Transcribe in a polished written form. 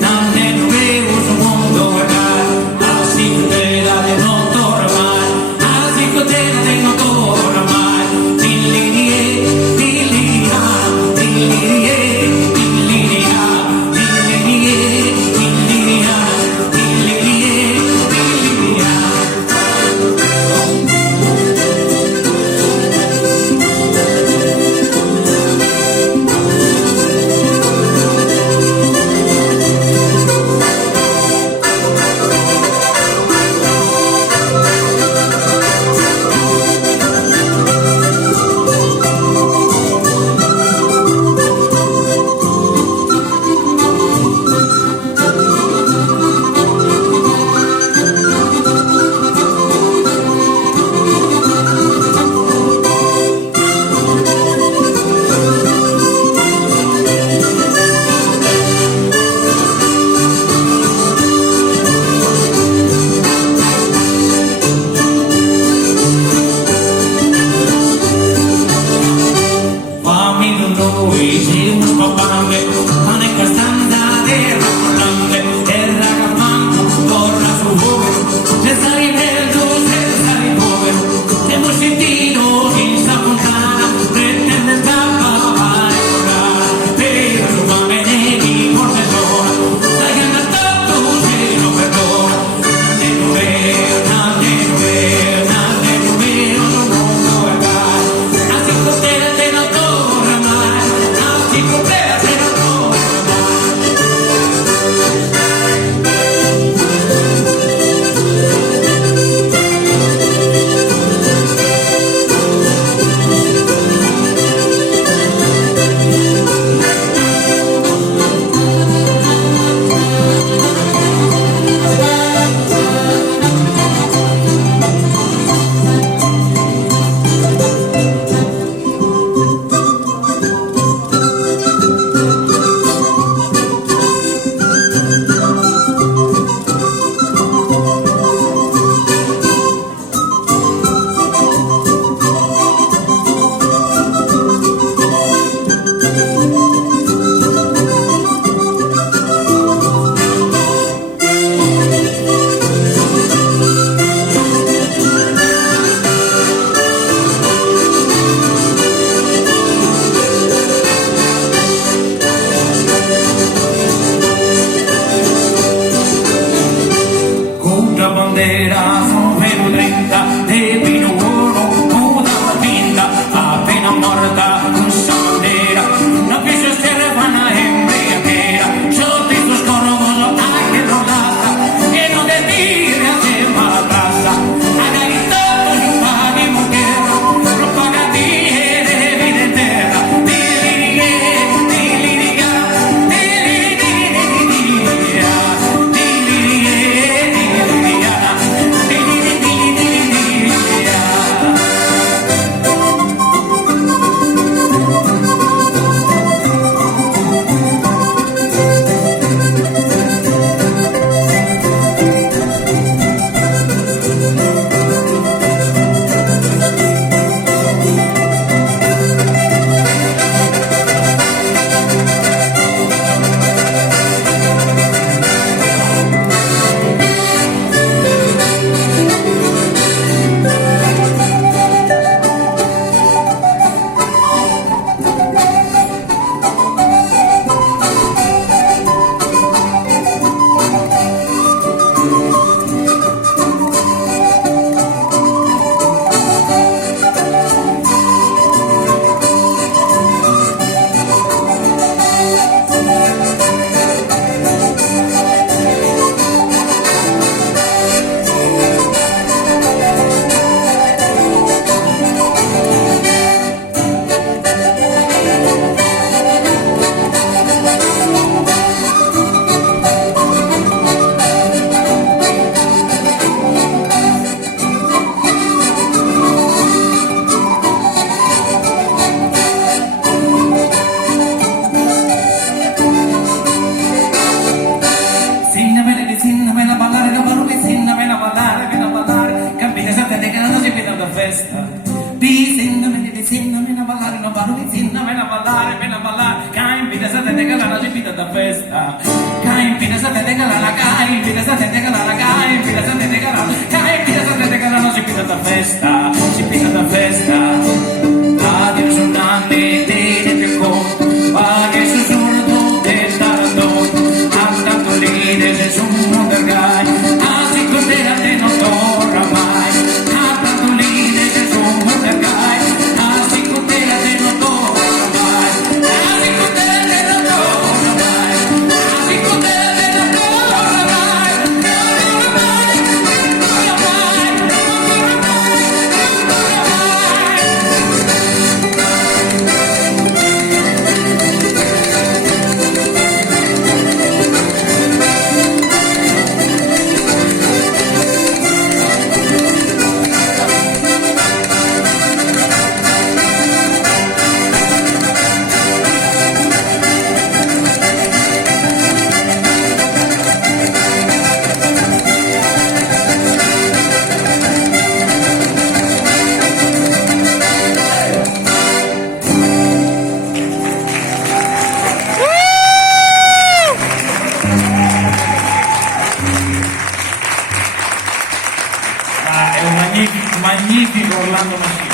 Nane no veo, sul mondo. da festa. Cain, pina, satete, calala, cain, pina, satete, calala, cain, pina, satete, calala, cain, pina, satete, calala, si pina da festa, si pina da festa. Adiós un grande, te conto, va che susurro te stardo, hasta tu lides es un montergai, así condena te no torna mai, hasta tu lides es un montergai, así condena te no torna mai, así condena te no torna mai, así condena te no torna mai, torna mai, torna mai, torna è un magnifico Orlando Machino.